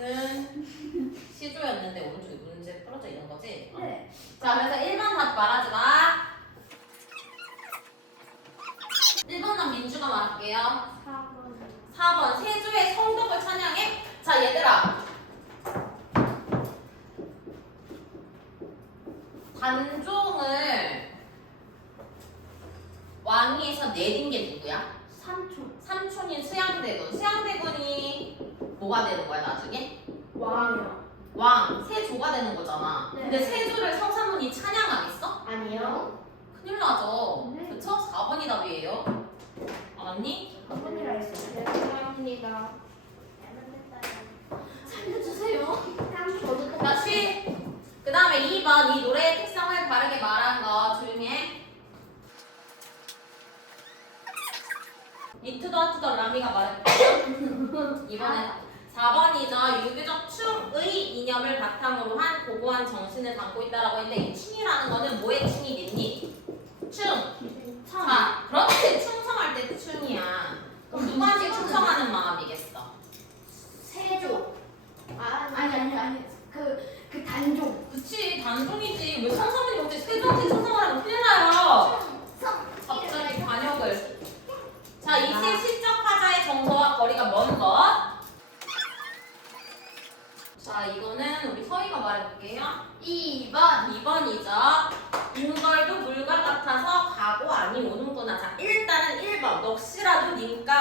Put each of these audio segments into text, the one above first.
맞은 시조였는데 오른쪽에 문제 풀어져 있는 거지? 네. 자, 그래서 1번 답 말하지 마. 1번 답 민주가 말할게요. 4번. 4번 세조의 성덕을 찬양해. 자, 얘들아. 단종을 왕위에서 내린 게 누구야? 삼촌. 삼촌인 수양대군. 수양대군이 뭐가 되는 거야 나중에? 왕이요. 왕, 세조가 되는 거잖아. 네. 근데 세조를 성사문이 찬양하겠어? 아니요. 큰일 나죠. 네. 그쵸? 4번이 답이에요. 알았니? 한 번이라 했어요. 네, 감사합니다. 살려주세요. 저도 다시. 그 다음에 2번 이 노래의 특성을 바르게 말한 거 조용히 해. 이트더 라미가 말했고요. 이번에 4번이죠. 유교적 충의 이념을 바탕으로 한 고고한 정신을 담고 있다라고 했는데 이 충이라는 거는 뭐의 충이겠니? 충. 자, 그렇지. 충성할 때 충이야. 그럼 누구한테 충성하는 마음이겠어? 세조. 아니. 그 단종. 그치. 단종이지. 왜 성서문이 어떻게 세조한테 충성을 하면 큰일 나요. 갑자기 관역을. 자, 이세 시적 화자의 정서와 거리가 먼 것. 자, 이거는 우리 서희가 말해볼게요. 2번이죠. 인걸도 물과 같아서 가고 아니 오는구나. 자, 일단은 1번. 넋이라도 님과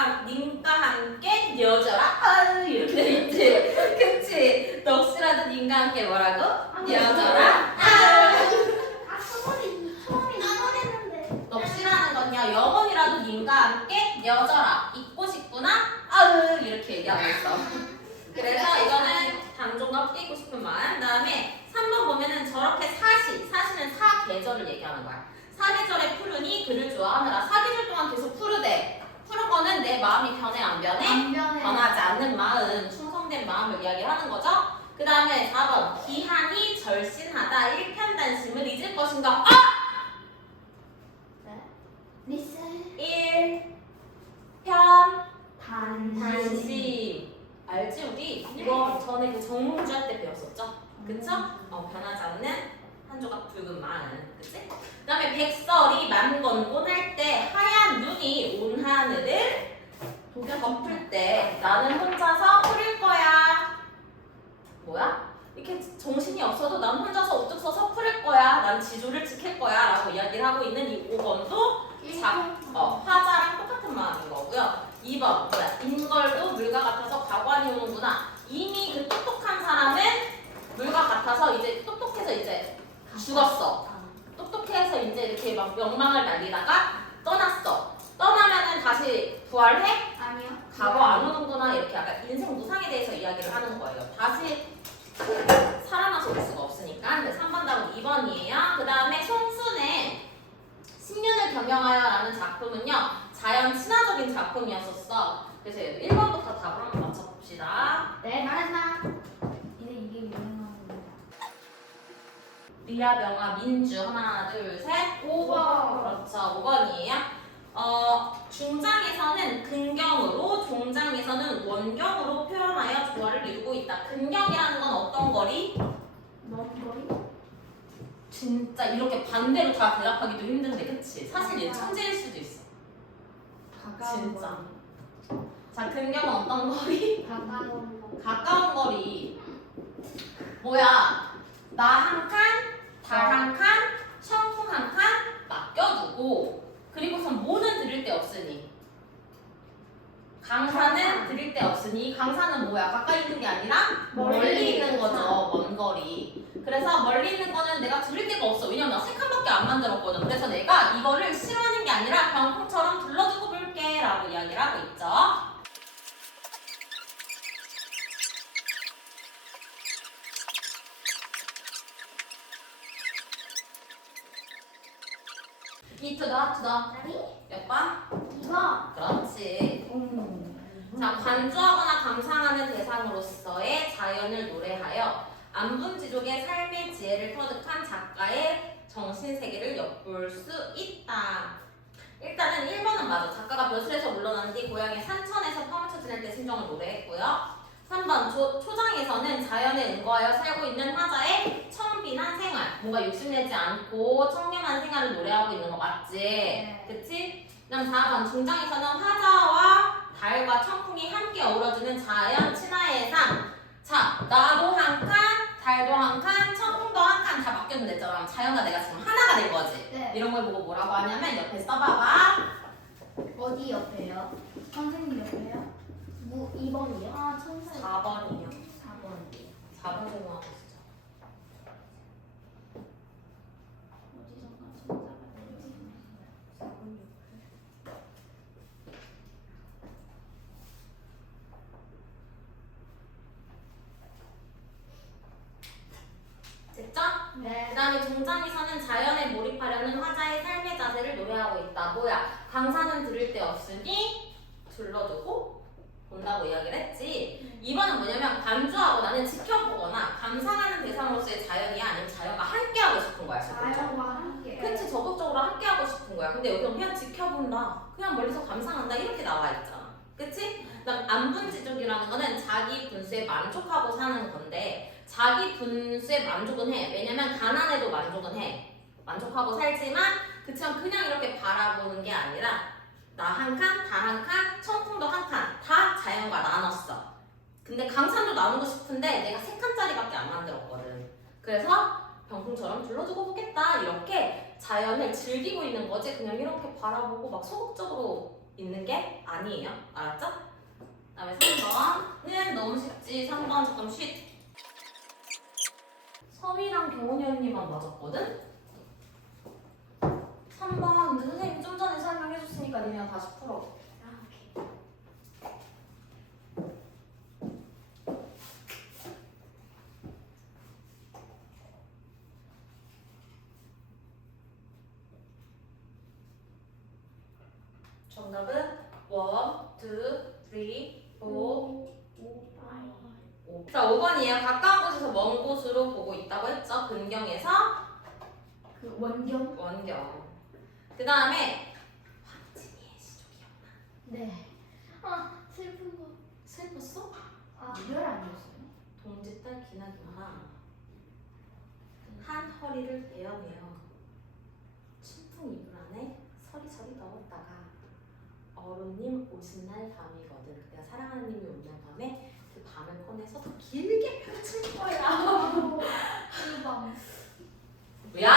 함께 뉘어져라. 아유, 이렇게 돼있지. 그치? 넋이라도 님과 함께 뭐라고? 뉘어져라. 아유. 넋이라는 건요, 영원이라도 님과 함께 뉘어져라. 잊고 싶구나? 아유, 이렇게 얘기하고 있어. 그래서 이거는 단종과 깨고 싶은 마음. 다음에 3번 보면은 저렇게 사시는 사계절을 얘기하는 거야. 사계절에 푸르니 그를 좋아하느라. 사계절 동안 계속 푸르대. 푸른 거는 내 마음이 변해 안 변해? 안 변해. 변하지 않는 마음, 충성된 마음을 이야기하는 거죠. 그 다음에 4번 기한이 절신하다. 일편단심을 잊을 것인가? 단심. 알지 우리? 이거 전에 그 정문주 할 때 배웠었죠? 그쵸? 변하지 않는 한 조각 붉은 마음. 그치? 그 다음에 백설이 만건곤 할 때 하얀 눈이 온 하늘을 덮을 때 나는 혼자서 풀을 거야. 뭐야? 이렇게 정신이 없어도 난 혼자서 우뚝 서서 풀을 거야. 난 지조를 지킬 거야. 라고 이야기를 하고 있는 이 5번도 화자랑 똑같은 마음인 거고요. 2번 뭐야? 인걸도 물과 같아서 과관이 오는구나. 이미 그 똑똑한 사람은 물과 같아서 이제 똑똑해서 이제 죽었어. 똑똑해서 이제 이렇게 막 명망을 날리다가 떠났어. 떠나면은 다시 부활해? 아니요. 과거 안 오는구나. 이렇게 약간 인생 무상에 대해서 이야기를 하는 거예요. 다시 살아나서 올 수가 없으니까. 근데 3번 답은 2번이에요. 그 다음에 송순의 10년을 경영하여 라는 작품은요. 자연 친화적인 작품이었었어. 그래서 1번부터 답을 한번 맞춰봅시다. 네, 말했나? 이게 유명한 겁니다. 리아, 명아, 민주 하나, 둘, 셋. 5번. 그렇죠. 5번이에요. 중장에서는 근경으로, 종장에서는 원경으로 표현하여 조화를 이루고 있다. 근경이라는 건 어떤 거리? 먼 거리? 진짜 이렇게 반대로 다 대답하기도 힘든데, 그치? 사실 얘 천재일 수도 있어. 진짜. 자, 근경은 어떤 거리? 가까운 거. 가까운 거리. 뭐야? 나 한 칸, 달 한 칸, 청풍 한 칸 맡겨두고 그리고선 모는 들을 데 없으니 강사는 들을 데 없으니 강사는 뭐야? 가까이 있는 게 아니라 멀리 있는 거죠. 먼 거리. 그래서 멀리 있는 거는 내가 들을 데가 없어. 왜냐면 나 3칸밖에 안 만들었거든. 그래서 내가 이거를 싫어하는 게 아니라 병풍처럼 둘러두고 볼게 라고 이야기를 하고 있죠. 투더 몇 번? 2번. 그렇지. 자, 관조하거나 감상하는 대상으로서의 자연을 노래하여 안분지족의 삶의 지혜를 터득한 작가의 정신세계를 엿볼 수 있다. 일단은 1번은 맞아. 작가가 벼슬에서 물러난 뒤 고향의 산천에서 파묻혀 지낼 때 심정을 노래했고요. 3번 초장에서는 자연에 은거하여 살고 있는 화자의 청빈한 생활, 뭔가 욕심내지 않고 청렴한 생활을 노래하고 있는 거 맞지? 네. 그치? 그다음 4번 중장에서는 화자와 달과 청풍이 함께 어우러지는 자연 친화의 삶. 자, 나도 한 칸, 달도 한 칸, 청풍도 한 칸 다 바뀌었는데 있잖아. 자연과 내가 지금 하나가 된 거지. 네. 이런 걸 보고 뭐라고 하냐면 옆에 써봐봐. 어디 옆에요? 선생님 옆에요? 2번이요? 아, 천사. 4번이요. 4번. 4번 제공하고 있어. 어디선가 천사가 내려오는 4번 옆에. 됐죠? 그 네. 다음에 종장에서는 자연에 몰입하려는 화자의 삶의 자세를 노래하고 있다. 뭐야? 강사는 들을 데 없으니 둘러두고 본다고 이야기를 했지. 2번은 뭐냐면 관주하고 나는 지켜보거나 감상하는 대상으로서의 자연이야 아니면 자연과 함께하고 싶은 거야. 적극적으로. 자연과 함께. 그치, 적극적으로 함께하고 싶은 거야. 근데 여기는 그냥 지켜본다, 그냥 멀리서 감상한다 이렇게 나와 있잖아. 그치? 그다음 안분지족이라는 거는 자기 분수에 만족하고 사는 건데 자기 분수에 만족은 해. 왜냐면 가난해도 만족은 해. 만족하고 살지만 그치만 그냥 이렇게 바라보는 게 아니라 나 한 칸, 달 한 칸, 청풍도 한 칸 다 자연과 나눴어. 근데 강산도 나누고 싶은데 내가 3칸짜리밖에 안 만들었거든. 그래서 병풍처럼 둘러두고 보겠다 이렇게 자연을 즐기고 있는 거지 그냥 이렇게 바라보고 막 소극적으로 있는 게 아니에요. 알았죠? 그다음에 3번은 너무 쉽지. 3번 잠깐 쉿. 서희랑 경훈이 언니만 맞았거든? 3번 근데 선생님이 좀 전에 설명해줬으니까 니네가 다시 풀어. 아, 오케이. 정답은 1, 2, 3, 4, 5. 자, 5번이에요. 가까운 곳에서 먼 곳으로 보고 있다고 했죠. 근경에서 그 원경? 원경. 그 다음에 황진이의 시조 기억나? 네. 아, 슬픈 거. 슬펐어? 아, 이별 아니었어요? 동지딸 기나기나 한 허리를 베어내어 춘풍 이불 안에 서리서리 넣었다가 어른님 오신 날 밤이거든. 내가 사랑하는 님이 오는 밤에 그 밤을 꺼내서 더 길게 펼칠 거야. 일방. 야!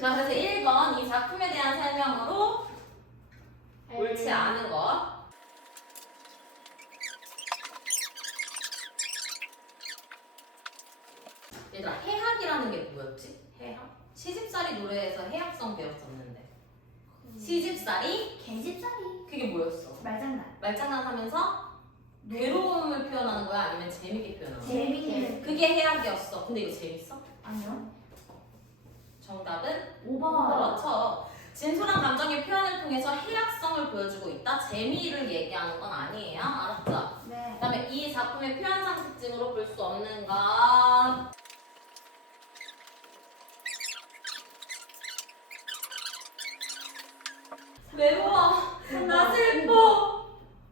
자, 그래서 1번 이 작품에 대한 설명으로 옳지 않은 것. 얘들아, 해학이라는 게 뭐였지? 해학? 시집살이 노래에서 해학성 배웠었는데 시집살이? 개집살이. 그게 뭐였어? 말장난. 말장난하면서 괴로움을 표현하는 거야? 아니면 재밌게 표현하는 거야? 재밌게. 그게 해학이었어. 근데 이거 재밌어? 아니요. 정답은 5번. 그렇죠. 진솔한 감정의 표현을 통해서 해학성을 보여주고 있다. 재미를 얘기하는 건 아니에요. 알았죠? 네. 그 다음에 이 작품의 표현상 특징으로 볼 수 없는 것. 외로워. 나 슬퍼.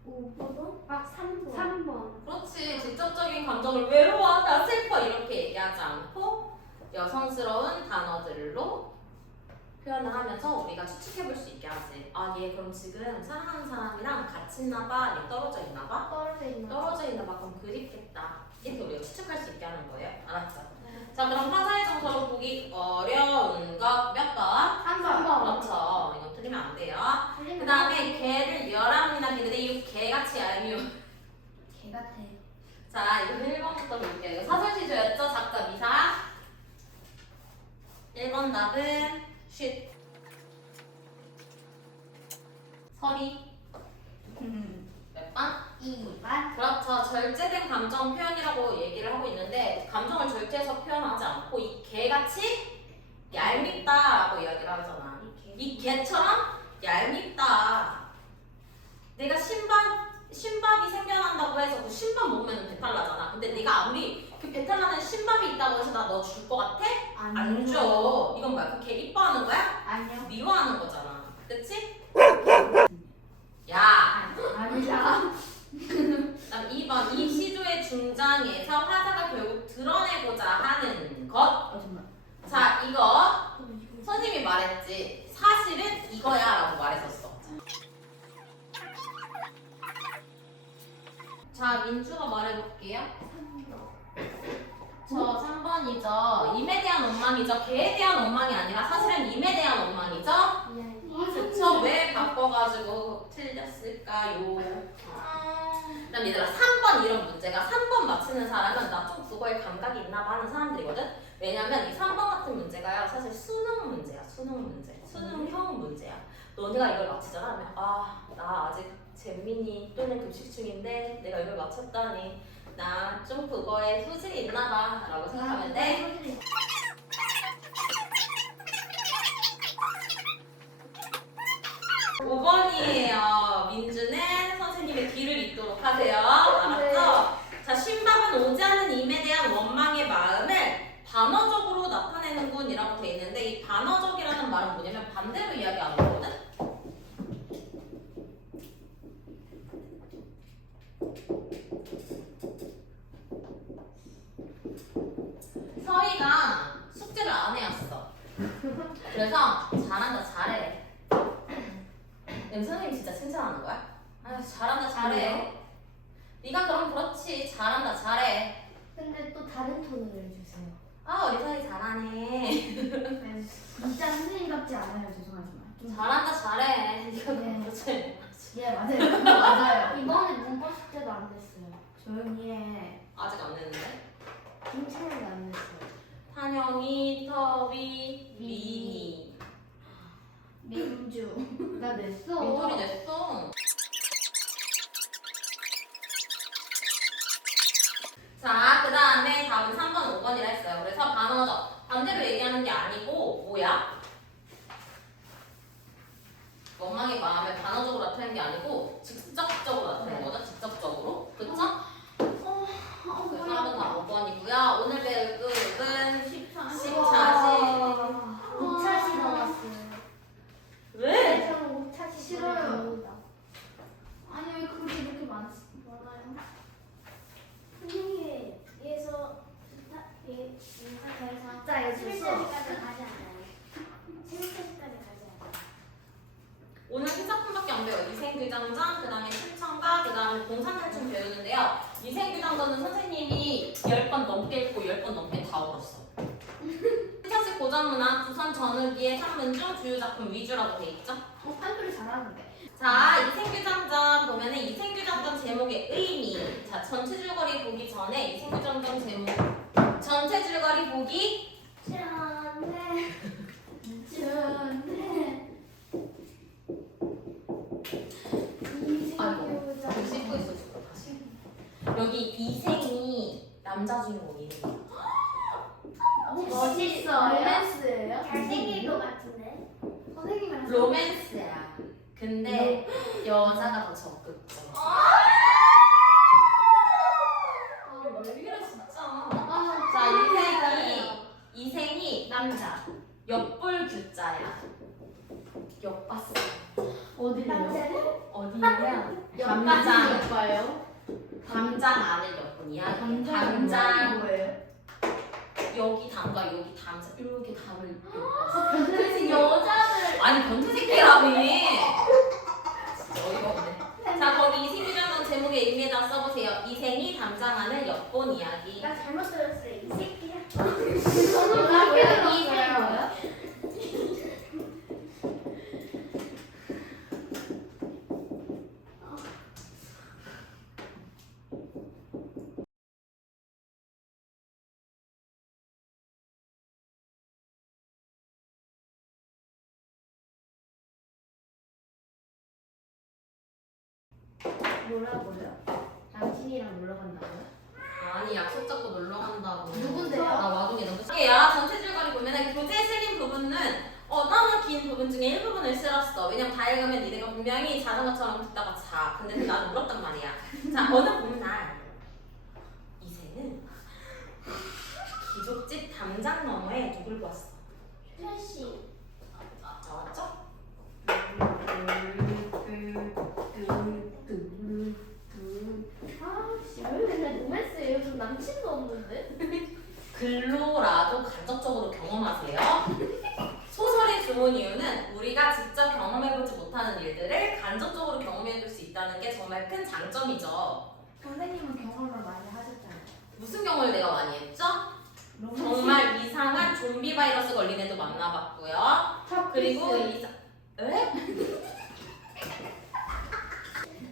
5번? 아, 3번. 3번. 그렇지. 직접적인 감정을 외로워. 나 슬퍼. 이렇게 얘기하지 않고 여성스러운 단어들로 표현을 하면서 우리가 추측해볼 수 있게 하지. 아, 얘 그럼 지금 사랑하는 사람이랑 같이 있나봐? 얘 떨어져 있나봐? 떨어져 있는 거. 떨어져 있나봐? 그럼 그립겠다. 이렇게 우리가 추측할 수 있게 하는 거예요. 알았죠? 네. 자, 그럼 화자의 정서로 보기 어려운 것 몇 번? 3번. 그렇죠. 이거 틀리면 안 돼요. 그 다음에 개를 열합니다. 개들이 이 개같이 얄미운. 개 같아. 자, 이거 1번부터 볼게요. 이거 사설시조였죠? 작자 미사. 1번 답은 쉿. 서리. 몇 번? 2번. 그렇죠. 절제된 감정 표현이라고 얘기를 하고 있는데 감정을 절제해서 표현하지 않고 이 개같이 얄밉다라고 이야기를 하잖아. 이 개처럼 얄밉다. 내가 신밥이 생겨난다고 해서 그 신밥 먹으면 배탈 나잖아. 근데 네가 아무리 그 배탈 나는 신밥이 있다고 해서 나 너 줄 것 같아? 안 줘. 이건 뭐야? 그 개 이뻐하는 거야? 아니요. 미워하는 거잖아. 그치? 야! 아니다. 그다음 2번 중장에서 화자가 결국 드러내고자 하는 것. 정말. 자, 이거 선생님이 말했지. 사실은 이거야 라고 말했었어. 자, 민주가 말해볼게요. 저 3번이죠. 임에 대한 원망이죠. 개에 대한 원망이 아니라 사실은 임에 대한 원망이죠. 그쵸? 왜 바꿔가지고 틀렸을까요? 그럼 얘들아 3번 이런 문제가 3번 맞히는 사람은 나 좀 그거에 감각이 있나 봐 하는 사람들이거든? 왜냐면 이 3번 같은 문제가요 사실 수능 문제야. 수능 문제. 수능형 문제야. 너네가 이걸 맞히잖아 하면 아 나 아직 잼민이 또는 급식 중인데 내가 이걸 맞췄다니 나 좀 그거에 소질이 있나 봐 라고 생각하면 돼. 5번이에요. 민주는 선생님의 뒤를 잇도록 하세요. 알았죠? 자, 신밥은 오지 않는 임에 대한 원망의 마음을 반어적으로 나타내는군 이라고 돼 있는데 이 반어적이라는 말은 뭐냐면 반대로 이야기하는 거거든? 서희가 숙제를 안 해왔어. 그래서 잘한다 잘해. 선생님 진짜 칭찬하는 거야? 아유 잘한다 잘해. 네가 그럼 그렇지 잘한다 잘해. 근데 또 다른 톤으로 해주세요. 아 우리 서희 잘하네. 진짜 선생님 같지 않아요. 죄송하지만. 좀 잘한다 잘해. 네가 네. 그럼 그렇지. 예 맞아요. 맞아요. 이번에 문법 숙제도 안 됐어요. 조용히 해. 아직 안 됐는데. 김채연이 안 됐어요. 탄영이, 터비, 미니. 민주. 나 냈어. 민돌이 냈어. 자, 그 다음에 답은 3번, 5번이라 했어요. 그래서 반어적. 반대로 얘기하는 게 아니고 뭐야? 원망의 마음을 반어적으로 나타내는 게 아니고 직접적으로 나타내는 거죠. 직접적으로. 그쵸? 그래서 한번 다 5번이고요. 오늘 배울 급은 14시. 옥차시 나왔어요. 왜? 저는 옥차시 싫어요. 아니 왜 그렇게 이렇게 많아요? 선생님에서 자, 11차시까지 가지 않아요. 11차시까지 가지 않아요. 오늘 세 작품밖에 안 배워요. 위생규정전, 그 다음에 신청과, 그 다음에 공산탈춤 배우는데요. 위생규정전은 선생님이 10번 넘게 읽고 10번 넘게 다 울었어. 신차식 고전문학, 조선 전후기의 산문중 주요 작품 위주라고 돼 있죠? 한소리 잘하는데. 자, 이생규정전 보면은 이생규정전 제목의 의미. 자, 전체 줄거리 보기 전에 이생규정전 제목. 전체 줄거리 보기. 전에 여기 씻고 있어, 지금 다시. 여기 이생이 남자 주인공 이름이야. 멋있어요. 로맨스예요? 잘생길 것 같은데. 선생님이랑 로맨스야. 근데 여자가 더 적극적. 왜 이래 진짜. 자, 이생이 남자. 엿볼 규자야. 엿 봤어. 남자는? 어디냐면 연가장 오빠예요. 담장 안을 엿본 이야기. 담장 담장 뭐예요? 여기 담과 여기 담자 이렇게 담을 그래서 여자들 아니 변태 새끼라며. 진짜 어이가 없네. 자 거기 이생규정전 제목의 의미에다 써보세요. 이생이 담장 안을 엿본 이야기. 나 잘못 들었어요. 이 새끼야. 저는 왜 이세요? 뭐라고요? 당신이랑 놀러 간다고요? 아니 약속 잡고 놀러 간다고. 누군데요? 나 와중에 너무 야 전체 줄거리 보면은 교재에 실린 부분은 너무 긴 부분 중에 일부분을 쓸었어. 왜냐면 다 읽으면 니네가 분명히 자전거처럼 듣다가 자. 근데 나는 울었단 말이야. 자 어느 봄날 이세는 귀족집 담장 너머에 누굴 보았어? 철씨. 나왔죠? 아씨 왜 맨날 로맨스예요? 큰 장점이죠. 선생님은 경험을 많이 하셨잖아요. 무슨 경우를 내가 많이 했죠? 정말 이상한 좀비 바이러스 걸린 애도 만나봤고요. 그리고 에?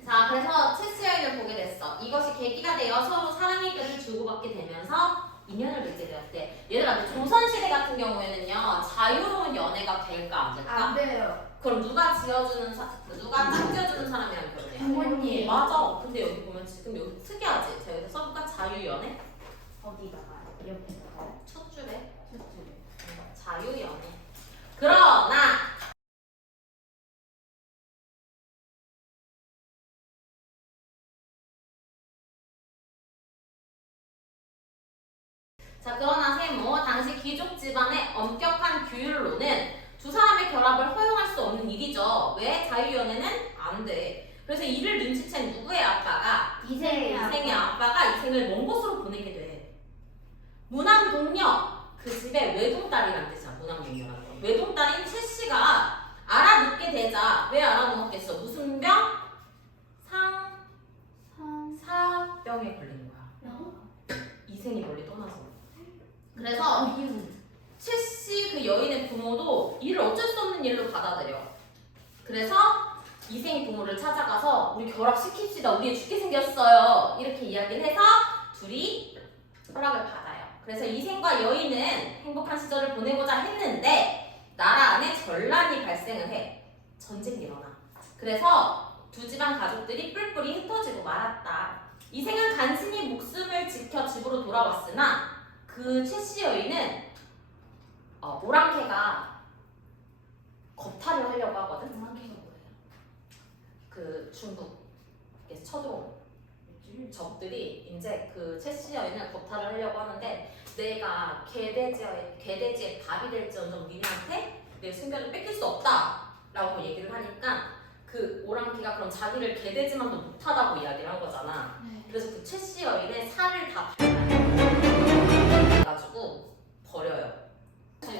자, 그래서 체스 여인을 보게 됐어. 이것이 계기가 되어 서로 사랑의 글을 주고받게 되면서 인연을 맺게 되었대. 얘들아, 근데 조선시대 같은 경우에는요, 자유로운 연애가 될까 안 될까? 안 돼요. 그럼 누가 지어주는 누가 짝지어주는 사람이랑 결혼해? 부모님. 맞아. 근데 여기 보면 지금 여기 특이하지? 제가 여기다 써볼까? 자유연애? 어디다가 옆에다가 첫 줄에 첫 줄에. 자유연애. 그러나 자, 그러나 세모 당시 귀족 집안의 엄격한 규율로는 두 사람의 결합을 허용할 수 없는 일이죠. 왜? 자유연애는 안 돼. 그래서 이를 눈치챈 누구의 아빠가? 이생의 이생의 아빠가 이생을 먼 곳으로 보내게 돼. 무남동녀, 그 집의 외동딸이란 뜻이야. 무남동녀라는 거. 외동딸인 최 씨가 알아눕게 되자. 왜 알아누웠겠어? 무슨 병? 사병에 걸린 거야. 이생이 멀리 떠나서. 그래서 최 씨 그 여인의 부모도 이를 어쩔 수 없는 일로 받아들여. 그래서 이생 부모를 찾아가서 우리 결합시킵시다. 우리 애 죽게 생겼어요. 이렇게 이야기를 해서 둘이 허락을 받아요. 그래서 이생과 여인은 행복한 시절을 보내고자 했는데 나라 안에 전란이 발생을 해. 전쟁이 일어나. 그래서 두 집안 가족들이 뿔뿔이 흩어지고 말았다. 이생은 간신히 목숨을 지켜 집으로 돌아왔으나 그 최 씨 여인은 오랑캐가 겁탈을 하려고 하거든. 오랑캐가 뭐예요? 그 중국에서 쳐들어온 적들이 이제 그 최 씨 여인을 겁탈을 하려고 하는데 내가 개돼지의 밥이 될지언정 니네한테 내 순결을 뺏길 수 없다라고 얘기를 하니까 그 오랑캐가 그럼 자기를 개돼지만도 못하다고 이야기를 한 거잖아. 네. 그래서 그 최 씨 여인의 살을 다 해가지고 버려요. 다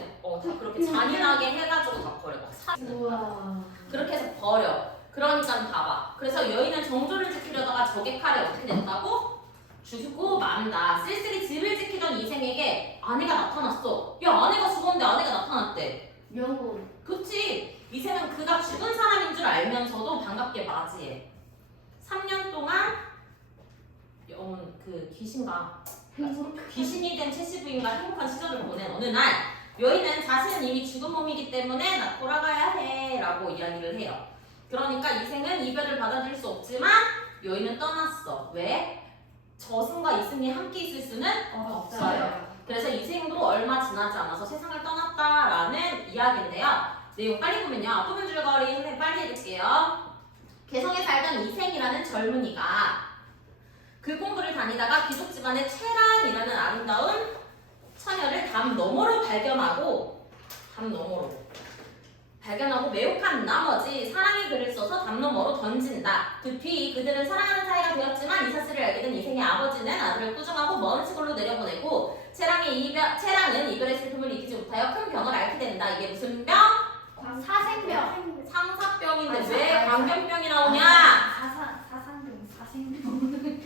그렇게 잔인하게 해가지고 다 버려. 막 우와. 그렇게 해서 버려. 그러니까 봐봐. 그래서 여인은 정조를 지키려다가 적의 칼에 어떻게 됐다고? 죽고 만다. 쓸쓸히 집을 지키던 이생에게 아내가 나타났어. 야, 아내가 죽었는데 아내가 나타났대. 명분. 그치? 이생은 그가 죽은 사람인 줄 알면서도 반갑게 맞이해. 3년 동안 그 귀신이 된 최씨 부인과 행복한 시절을 보낸 어느 날 여인은 자신은 이미 죽은 몸이기 때문에 나 돌아가야 해 라고 이야기를 해요. 그러니까 이생은 이별을 받아들일 수 없지만 여인은 떠났어. 왜? 저승과 이승이 함께 있을 수는 없어요. 그래서 이생도 얼마 지나지 않아서 세상을 떠났다라는 이야기인데요. 내용 빨리 보면요. 앞부분 줄거리 선생님 빨리 해줄게요. 개성에 살던 이생이라는 젊은이가 그 공부를 다니다가 귀족 집안의 채랑이라는 아름다운 처녀를 담 너머로 발견하고 매혹한 나머지 사랑의 글을 써서 담 너머로 던진다. 그 뒤 그들은 사랑하는 사이가 되었지만 이 사실을 알게 된 이생의 아버지는 아들을 꾸중하고 먼 시골로 내려보내고 채랑은 이별의 슬픔을 이기지 못하여 큰 병을 앓게 된다. 이게 무슨 병? 사생병. 상사병인데 왜 광견병이 나오냐? 사생병.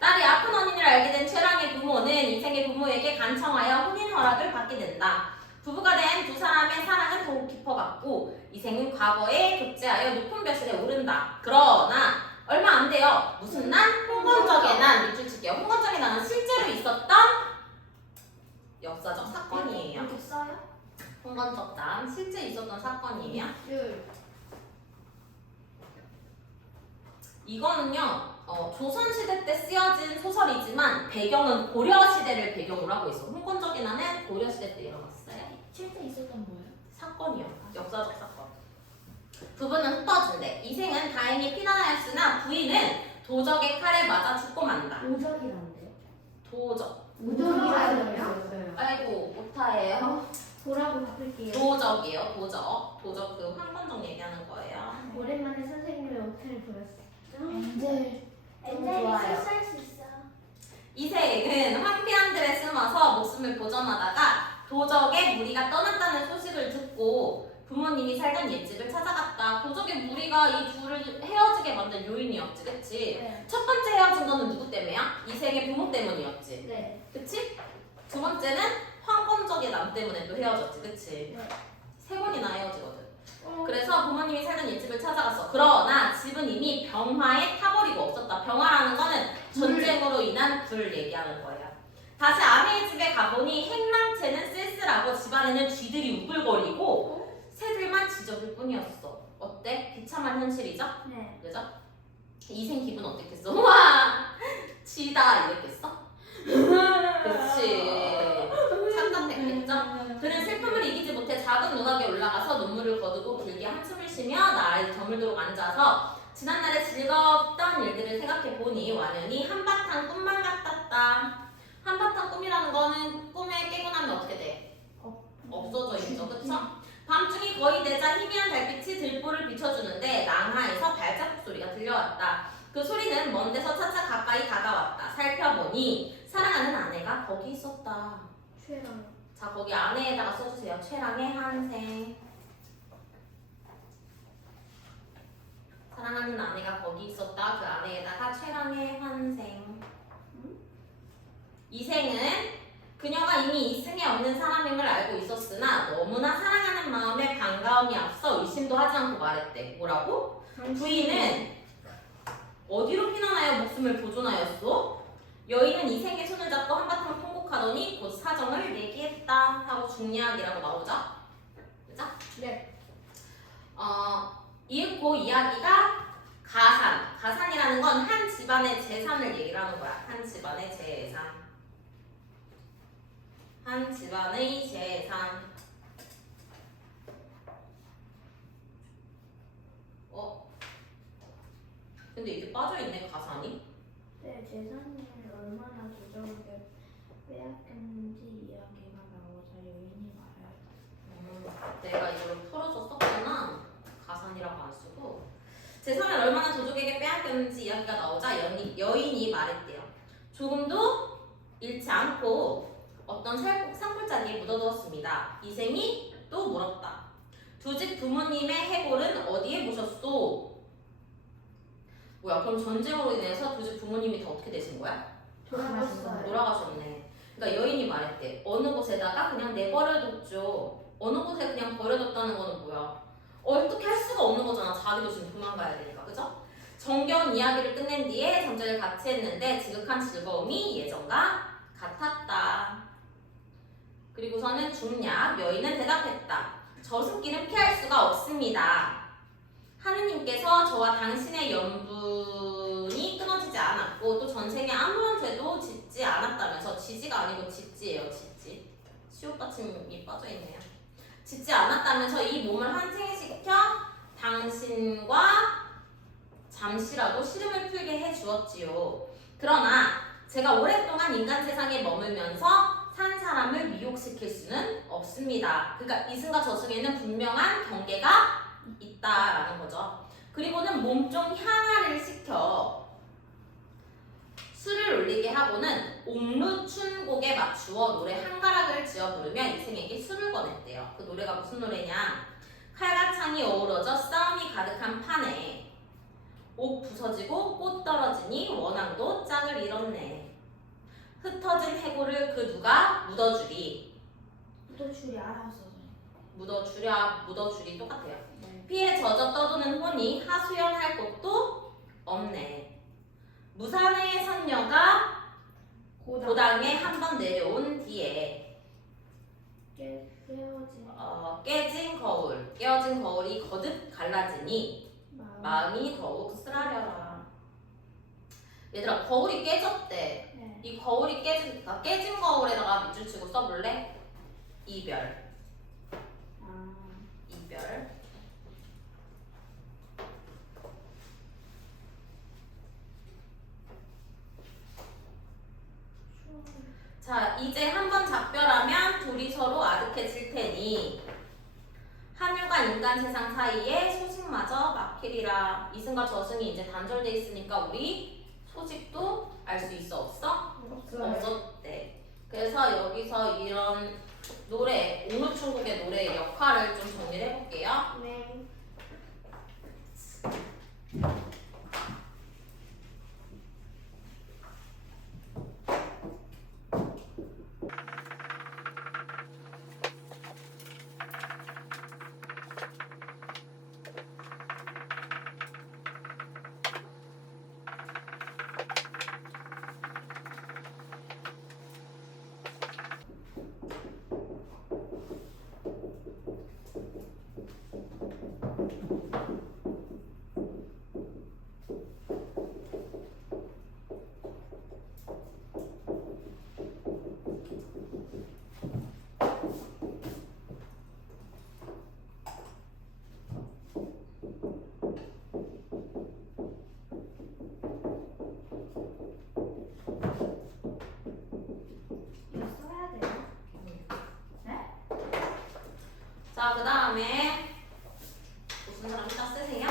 딸이 아픈 원인을 알게 된 채랑의 부모는 이생의 부모에게 간청하여 혼인 허락을 받게 된다. 부부가 된 두 사람의 사랑은 더욱 깊어갔고 이생은 과거에 급제하여 높은 벼슬에 오른다. 그러나 얼마 안 돼요. 무슨 난? 홍건적의 난. 밑줄 칠게요. 홍건적의 난은 실제로 있었던 역사적 사건이에요. 이렇게 써요? 홍건적 난 실제 있었던 사건이에요. 이거는요 조선시대 때 쓰여진 소설이지만 배경은 고려시대를 배경으로 하고 있어. 홍건적의 난은 고려시대 때 일어났어요. 실제 있었던 뭐예요? 사건이요. 역사적 사건. 부부는 흩어진대. 이생은 다행히 피난하였으나 부인은 도적의 칼에 맞아 죽고 만다. 오적이란데요? 도적. 오적이라는 아이고 오타예요. 도라고 바꿀게요. 도적이에요. 도적 그 황건적 얘기하는 거예요. 오랜만에 선생님의 오타를 보였어요. 엔젤이 좋아요. 실수할 수 있어. 이생은 황폐한들에 숨어서 목숨을 보전하다가 도적의 무리가 떠났다는 소식을 듣고 부모님이 살던 옛집을 찾아갔다. 고적의 무리가 이 둘을 헤어지게 만든 요인이었지, 그치? 네. 첫 번째 헤어진 거는 누구 때문이야? 이생의 부모 때문이었지, 네. 그치? 두 번째는 황건적의 남 때문에 또 헤어졌지, 그치? 네. 세 번이나 헤어지거든. 어. 그래서 부모님이 살던 옛집을 찾아갔어. 그러나 집은 이미 병화에 타버리고 없었다. 병화라는 거는 전쟁으로 인한 불 얘기하는 거예요. 다시 아내의 집에 가보니 행랑채는 쓸쓸하고 집안에는 쥐들이 우글거리고 새들만 지저분 뿐이었어. 어때? 비참한 현실이죠? 네. 그죠? 이생 기분 어땠겠어? 와! 지다 이랬겠어? 그치. 착각했겠죠? 그는 슬픔을 이기지 못해 작은 누각에 올라가서 눈물을 거두고 길게 한숨을 쉬며 나를 저물도록 앉아서 지난날의 즐겁던 일들을 생각해 보니 완연히 한바탕 꿈만 같았다. 한바탕 꿈이라는 거는 꿈에 깨고 나면 어떻게 돼? 없어져 있죠, 그쵸? 밤중이 거의 되자 희미한 달빛이 들보를 비춰주는데 낭하에서 발자국 소리가 들려왔다. 그 소리는 먼 데서 차차 가까이 다가왔다. 살펴보니 사랑하는 아내가 거기 있었다. 최랑. 자, 거기 아내에다가 써주세요. 최랑의 한생. 사랑하는 아내가 거기 있었다. 그 아내에다가 최랑의 환생. 이생은 그녀가 이미 이승에 없는 사람임을 알고 있었으나 너무나 사랑하는 마음에 반가움이 앞서 의심도 하지 않고 말했대. 뭐라고? 부인은 어디로 피난하여 목숨을 보존하였소? 여인은 이생의 손을 잡고 한바탕 통곡하더니 곧 사정을 얘기했다 하고 중리학이라고 나오죠? 그죠? 네. 이윽고 이야기가 가산이라는 건 한 집안의 재산을 얘기를 하는 거야. 한 집안의 재산. 한 집안의 재산. 근데 이게 빠져있네, 가산이. 네, 재산을 얼마나 조정하게 빼앗겼는지 이야기가 나오자 여인이 말하였다. 내가 이걸 풀어서 썼구나. 가산이라고 안 쓰고. 재산을 얼마나 조족에게 빼앗겼는지 이야기가 나오자 여인이 말했대요. 조금도 잃지 않고 어떤 산골짜기에 묻어두었습니다. 이생이 또 물었다. 두 집 부모님의 해골은 어디에 모셨소? 뭐야, 그럼 전쟁으로 인해서 두 집 부모님이 다 어떻게 되신 거야? 돌아갔어요. 돌아가셨네. 그러니까 여인이 말했대. 어느 곳에다가 그냥 내버려뒀죠. 어느 곳에 그냥 버려뒀다는 거는 뭐야? 어떻게 할 수가 없는 거잖아. 자기도 지금 도망가야 되니까, 그죠? 정겨운 이야기를 끝낸 뒤에 잠자리를 같이 했는데 지극한 즐거움이 예전과 같았다. 그리고서는 중략, 여인은 대답했다. 저승길은 피할 수가 없습니다. 하느님께서 저와 당신의 연분이 끊어지지 않았고 또 전생에 아무런 죄도 짓지 않았다면서, 지지가 아니고 짓지예요. 짓지. 시옷 받침이 빠져있네요. 짓지 않았다면서 이 몸을 환생시켜 당신과 잠시라도 시름을 풀게 해주었지요. 그러나 제가 오랫동안 인간 세상에 머물면서 산 사람을 미혹시킬 수는 없습니다. 그러니까 이승과 저승에는 분명한 경계가 있다라는 거죠. 그리고는 몸종 향화를 시켜 술을 올리게 하고는 옥루춘곡에 맞추어 노래 한 가락을 지어 부르며 이승에게 술을 권했대요. 그 노래가 무슨 노래냐? 칼과 창이 어우러져 싸움이 가득한 판에 옥 부서지고 꽃 떨어지니 원앙도 짝을 잃었네. 흩어진 해골을 그 누가 묻어주리. 묻어줄이 알아서. 묻어주리 똑같아요. 피에 젖어 떠도는 혼이 하수연할 곳도 없네. 무산의 선녀가 고당에 한번 내려온 뒤에 깨어진 거울이 거듭 갈라지니 마음이 더욱 쓰라려라. 얘들아, 거울이 깨졌대. 네. 이 거울이 깨진 거울에다가 밑줄 치고 써볼래? 이별. 이별. 자, 이제 한번 작별하면 둘이 서로 아득해질 테니 하늘과 인간 세상 사이에 소식마저 막히리라. 이승과 저승이 이제 단절돼 있으니까 우리 소식도 알 수 있어? 없어? 없었대. 그래서 여기서 이런 노래, 옥루춘곡의 노래의 역할을 좀 정리를 해볼게요. 다음에 무슨 사람 딱 쓰세요.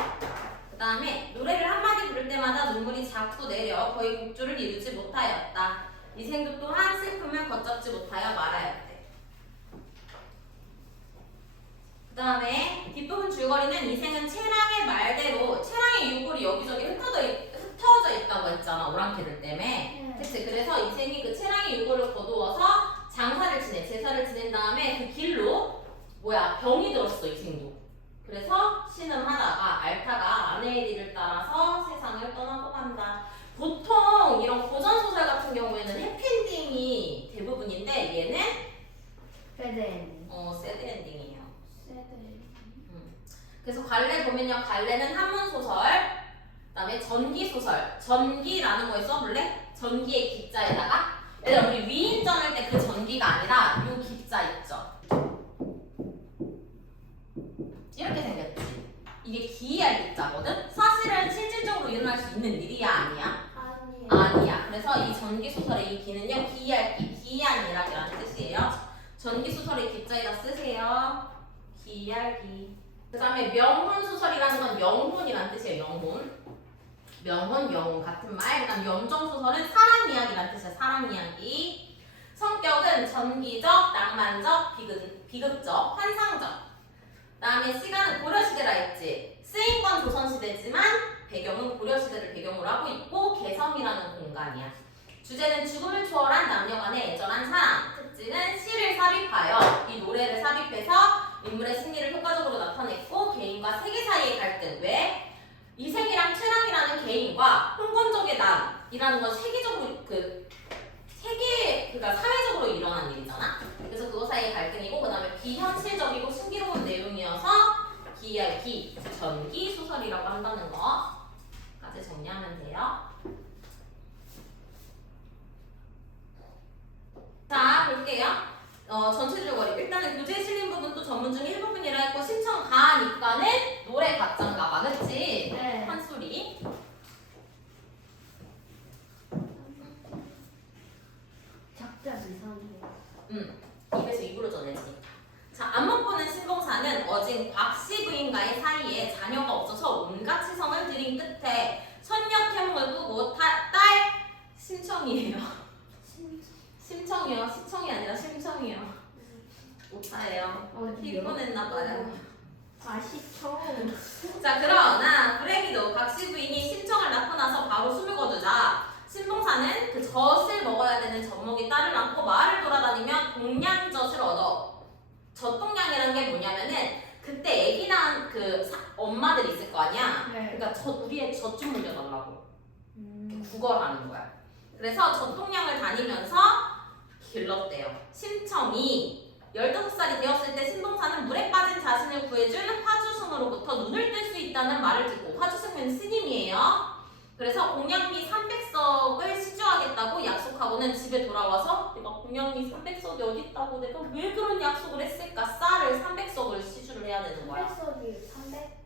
그 다음에 노래를 한마디 부를 때마다 눈물이 자꾸 내려 거의 곡조를 이루지 못하였다. 이 생도 또한 슬픔을 걷잡지 못하여 말하였대. 그 다음에 뒷부분 줄거리는 이 생은 채랑의 말대로 채랑의 유골이 여기저기 흩어져 있다고 했잖아. 오랑캐들 때문에. 그치? 그래서 이 생이 그 채랑의 유골을 거두어서 장사를 지내, 제사를 지낸 다음에 그 길로 병이 들었어, 이 생도. 그래서 신음하다가 알타가 아내의 뒤를 따라서 세상을 떠나고 간다. 보통 이런 고전소설 같은 경우에는 해피엔딩이 대부분인데 얘는 패드 새드 엔딩이에요. 엔딩. 그래서 갈래 보면요, 갈래는 한문소설, 그 다음에 전기소설. 전기라는 거에 써볼래? 전기의 기자에다가 얘들아, 우리 위인전할 때 그 전기가 아니라 요 기자 있죠? 이렇게 생겼지. 이게 기이할 기자거든? 사실은 실질적으로 일어날 수 있는 일이야, 아니야? 아니에요. 아니야. 그래서 이 전기소설의 이 기는요, 기이할 기, 기이한 일학이라는 뜻이에요. 전기소설의 기자에다 쓰세요. 기이할 기. 그 다음에 명훈소설이라는 건 영혼이라는 뜻이에요, 영혼. 명혼, 영혼 같은 말. 그 다음 염정소설은 사랑 이야기라는 뜻이에요, 사랑 이야기. 성격은 전기적, 낭만적, 비극적, 환상적. 그 다음에 시간은 고려시대라 했지. 쓰인 건 조선시대지만 배경은 고려시대를 배경으로 하고 있고 개성이라는 공간이야. 주제는 죽음을 초월한 남녀간의 애절한 사랑. 특징은 시를 삽입하여 이 노래를 삽입해서 인물의 심리를 효과적으로 나타냈고 개인과 세계 사이의 갈등. 왜? 이생이랑 최랑이라는 개인과 홍건적의 남이라는 건 세계적으로 그러니까 사회적으로 일어난 일이잖아. 그래서 그거 사이의 갈등이고, 그 다음에 비현실적이고 신기로운 내용이어서 기이할 기, 전기 소설이라고 한다는 거까지 정리하면 돼요. 자, 볼게요. 전체 줄거리. 일단은 교재에 실린 부분도 전문 중 일부분이라 했고, 신청 가니까는 노래 가짜인가 봐, 그치? 네. 한소리. 작자 이상해요. 입에서 입으로 전해지니까. 자, 안목보는 신봉사는 어진 곽씨 부인과의 사이에 자녀가 없어서 온갖 치성을 들인 끝에 선녀 태몽을 꾸고 딸 심청이에요. 심청이요. 시청이 아니라 심청이요. 오타예요. 피곤했나봐요. 아시죠? 자, 그러나 불행히도 곽씨 부인이 심청을 낳고 나서 바로 숨을 거두자 신봉사는 그 젖을 먹어야 되는 젖먹이 딸을 안고 마을을 돌아다니며 동냥젖을 얻어. 젖동냥이라는 게 뭐냐면은 그때 애기 낳은 엄마들 있을 거 아니야? 네. 그러니까 우리 애 젖 좀 물려달라고 구걸하는 거야. 그래서 젖동냥을 다니면서 길렀대요. 심청이 15살이 되었을 때 신봉사는 물에 빠진 자신을 구해줄 화주승으로부터 눈을 뜰 수 있다는 말을 듣고, 화주승은 스님이에요. 그래서 공양미 300석을 시주하겠다고 약속하고는 집에 돌아와서 내가 공양미 300석이 어디 있다고 내가 왜 그런 약속을 했을까? 쌀을 300석을 시주를 해야 되는 거야. 300석이 300?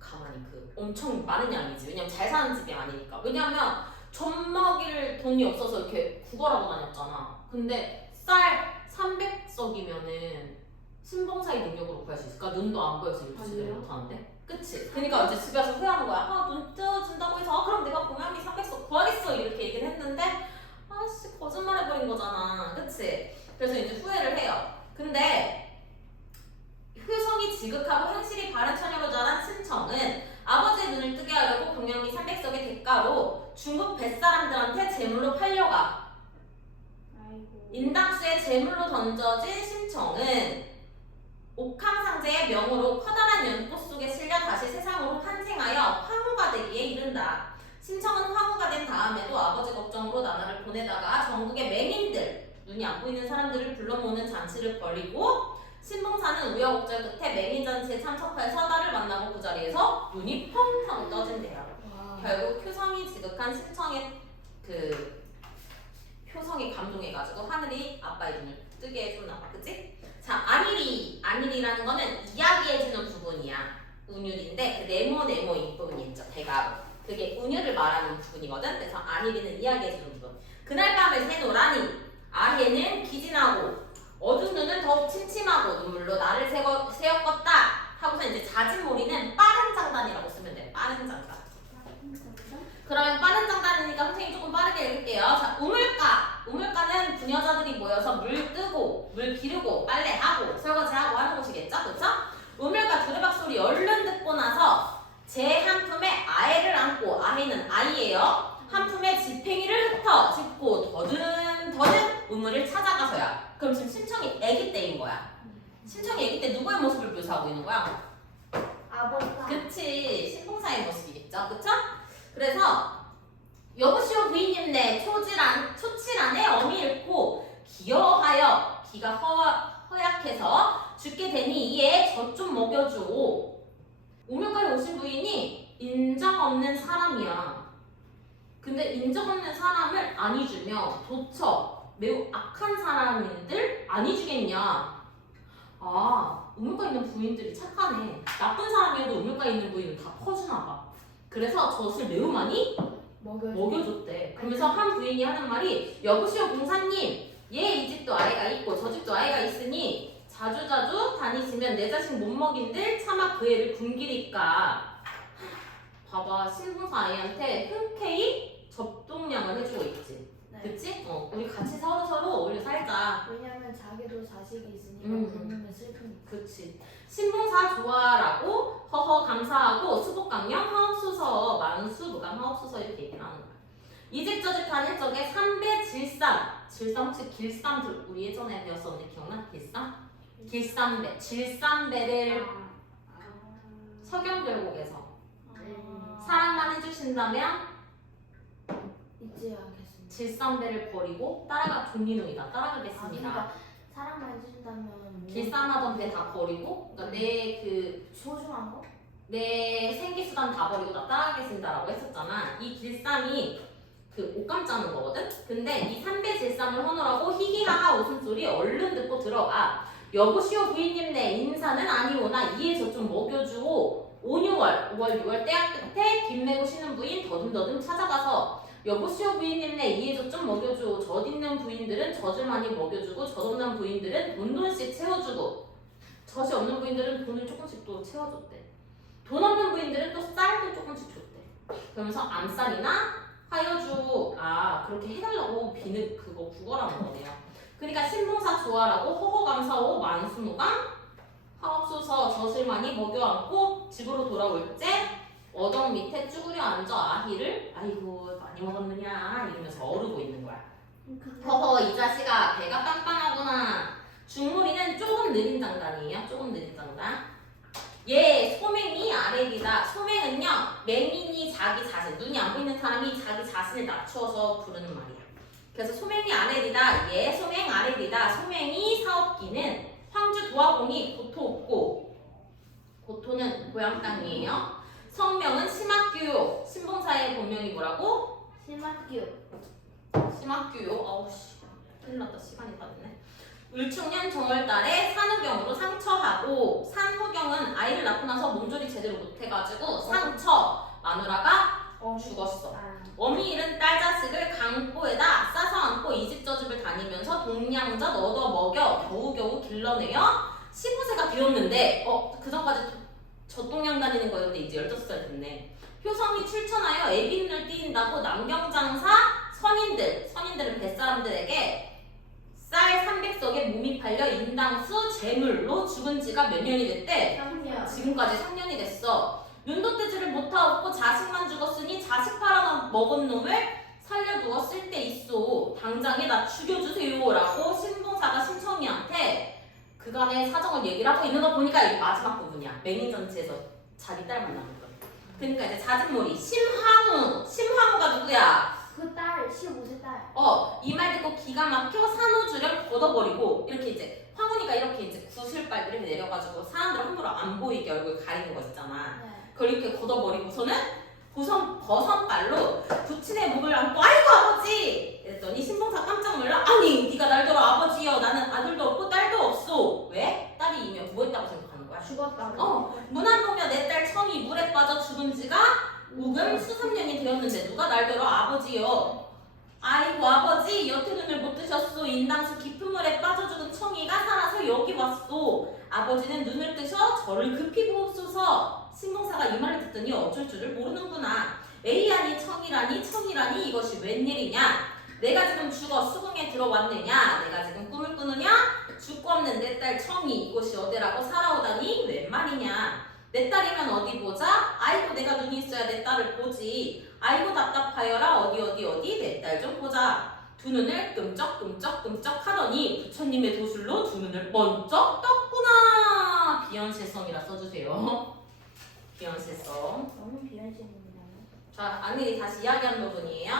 가만히 엄청 많은 양이지. 왜냐면 잘 사는 집이 아니니까. 왜냐면 젖 먹일 돈이 없어서 이렇게 구걸하고 다녔잖아. 근데 쌀 300석이면은 신봉사의 능력으로 구할 수 있을까? 눈도 안 보여서 이렇게 제대로 못하는데? 그치? 그니까 이제 집에 와서 후회하는 거야. 눈 뜨어준다고 해서 그럼 내가 공양미 300석 구하겠어 이렇게 얘기를 했는데 아씨 거짓말해버린 거잖아. 그치? 그래서 이제 후회를 해요. 근데 효성이 지극하고 행실이 바른 처녀로 자란 신청은 아버지의 눈을 뜨게 하려고 공양미 300석의 대가로 중국 뱃사람들한테 제물로 팔려가. 아이고. 인당수의 제물로 던져진 신청은 옥황상제의 명으로 커다란 연꽃 속에 실려 다시 세상으로 탄생하여 황후가 되기에 이른다. 신청은 황후가 된 다음에도 아버지 걱정으로 나날을 보내다가 전국의 맹인들, 눈이 안 보이는 사람들을 불러 모으는 잔치를 벌이고, 신봉사는 우여곡절 끝에 맹인잔치에 참석할 서다를 만나고 그 자리에서 눈이 펑 하고 떠진대요. 와. 결국 효성이 지극한 신청의 효성이 감동해가지고 하늘이 아빠의 눈을 뜨게 해줬나 봐. 그치? 자, 안일이라는 거는 이야기해주는 부분이야. 운율인데 그 네모인 부분이 있죠. 대가로. 그게 운율을 말하는 부분이거든. 그래서 안일이는 이야기해주는 부분. 그날 밤을 새 노라니 아해는 기진하고 어두운 눈은 더욱 침침하고 눈물로 나를 세웠겠다 하고서 이제 자진몰이는 빠른 장단이라고 쓰면 돼. 빠른 장단. 그러면 빠른 장단이니까 선생님 조금 빠르게 읽을게요. 자, 우물가. 우물가는 부녀자들이 모여서 물 뜨고 물 기르고 빨래하고 설거지하고 하는 곳이겠죠? 그렇죠? 우물가 두루박 소리 얼른 듣고 나서 제 한 품에 아이를 안고, 아이는 아이예요. 한 품에 지팽이를 흩어 짚고 더듬더듬 우물을 찾아가서야. 그럼 지금 심청이 아기 때인 거야. 심청이 아기 때 누구의 모습을 묘사하고 있는 거야? 아버지가. 그치, 신봉사의 모습이겠죠, 그쵸? 그래서 여보시오 부인님네 초칠안에 어미 잃고 기여하여 기가 허약해서 죽게 되니 이에 저 좀 먹여줘. 우물가에 오신 부인이 인정 없는 사람이야. 근데 인정 없는 사람을 안 잊으며 도처 매우 악한 사람인들 안 잊으겠냐. 아, 우물가에 있는 부인들이 착하네. 나쁜 사람이어도 우물가에 있는 부인은 다 퍼주나 봐. 그래서 젖을 매우 많이 먹여줬대. 그러면서 한 부인이 하는 말이 여보시오 공사님, 얘 이 집도 아이가 있고 저 집도 아이가 있으니 자주자주 다니시면 내 자식 못 먹인들 차마 그 애를 굶기니까. 봐봐, 신봉사 아이한테 흔쾌히 접동량을 해주고 있지. 네. 그치? 우리 같이 서로 어울려 살자. 왜냐면 자기도 자식이 있으니까 그러면 슬프니까. 그치. 신봉사 좋아라고 허허 감사하고 수복강령 하옵소서 만수무강 하옵소서 이렇게 얘기를 하는 거야. 이집 저집 다닐 적에 삼배 질삼 혹시 길삼 우리 예전에 배웠었는데 기억나? 길삼배 질삼배를 서경절곡에서 사랑만 해주신다면 잊지 않겠습니다. 질삼배를 버리고 종리노이다 따라가겠습니다. 그러니까 사랑만 해준다면 길쌈하던 배 다 버리고, 그러니까 소중한 거? 내 생기수단 다 버리고 나 따라가겠습니다라고 했었잖아. 이 길쌈이 그 옷감 짜는 거거든? 근데 이 삼배 질쌈을 허노라고 히히하하 웃음소리 얼른 듣고 들어가. 여보시오 부인님네 인사는 아니오나 이에 저 좀 먹여주오. 5, 6월 6월 때야 끝에 김 메고 쉬는 부인 더듬더듬 찾아가서 여보시오 부인님네 이에 저 좀 먹여주오. 젖 있는 부인들은 젖을 많이 먹여주고 젖 없는 부인들은 돈씩 채워주고 젖이 없는 부인들은 돈을 조금씩 또 채워줬대. 돈 없는 부인들은 또 쌀도 조금씩 줬대. 그러면서 암쌀이나 하여주 그렇게 해달라고 비는 그거 국어라는 거네요. 그러니까 신봉사 좋아라고 허허감사오 만수무강 하옵소서 젖을 많이 먹여 안고 집으로 돌아올 때 어덕 밑에 쭈그려 앉아 아희를 아이고 많이 먹었느냐 이러면서 어르고 있는 거야. 허허 이 자식아 배가 빵빵하구나. 중무리는 조금 느린 장단이에요. 조금 느린 장단. 예, 소맹이 아래리다. 소맹은요, 맹인이 자기 자신, 눈이 안 보이는 사람이 자기 자신을 낮추어서 부르는 말이야. 그래서 소맹이 아래리다. 예, 소맹 아래리다. 소맹이 사업기는 황주 도화공이 고토 없고, 고토는 고향 땅이에요. 성명은 심학규요. 신봉사의 본명이 뭐라고? 심학교. 심학규요. 아우씨, 큰일 났다. 시간이 다 됐네. 을충년 정월달에 산후경으로 상처하고 산후경은 아이를 낳고 나서 몸조리 제대로 못해가지고 상처 마누라가 죽었어. 어미 잃은 딸 자식을 강보에다 싸서 안고 이 집 저 집을 다니면서 동량젓 얻어 먹여 겨우겨우 길러내어 15세가 되었는데 그 전까지 젖동량 다니는 거였는데 이제 15살 됐네. 효성이 출천하여 애빈을 띄인다고 남경장사 선인들은 뱃사람들에게 쌀 300석에 몸이 팔려 인당수 제물로 죽은 지가 몇 년이 됐대? 3년. 지금까지 3년이 됐어. 눈독대지를 못하고 자식만 죽었으니 자식 팔아먹은 놈을 살려두었을 때 있소. 당장에 나 죽여주세요 라고 신봉사가 신청이한테 그간의 사정을 얘기를 하고 있는 거 보니까 이게 마지막 부분이야. 맹인전체에서 자기 딸 만나는 거. 그러니까 이제 자진몰이 심황우가 누구야? 그 딸, 15세 딸. 이 말 듣고 기가 막혀 산후주령 걷어버리고 이렇게 이제 황혼이가 이렇게 이제 구슬빨 이렇게 내려가지고 사람들 함부로 안 보이게 얼굴 가리는 거 있잖아. 네. 그걸 이렇게 걷어버리고서는 버선발로 부친의 목을 안고 아이고 아버지! 이랬더니 신봉사 깜짝 놀라 아니 네가 날 들어 아버지여 나는 아들도 없고 딸도 없소. 왜? 딸이 이미 부었다고 생각하는 거야. 죽었다고. 문 안 보며 내 딸 청이 물에 빠져 죽은 지가 우금 수삼년이 되었는데 누가 날 들어 아버지여 아이고 아버지 여태 눈을 못 뜨셨소. 인당수 깊은 물에 빠져 죽은 청이가 살아서 여기 왔소. 아버지는 눈을 뜨셔 저를 급히 보옵소서. 신봉사가 이 말을 듣더니 어쩔 줄을 모르는구나. 에이아니 청이라니 청이라니 이것이 웬일이냐. 내가 지금 죽어 수궁에 들어왔느냐. 내가 지금 꿈을 꾸느냐. 죽고 없는 내 딸 청이 이곳이 어디라고 살아오다니 웬 말이냐. 내 딸이면 어디 보자. 아이고 내가 눈이 있어야 내 딸을 보지. 아이고 답답하여라. 어디 내 딸 좀 보자. 두 눈을 끔쩍 하더니 부처님의 도술로 두 눈을 번쩍 떴구나. 비연실성이라 써주세요. 비연실성. 너무 비현실입니다. 자, 아니 다시 이야기한 부분이에요.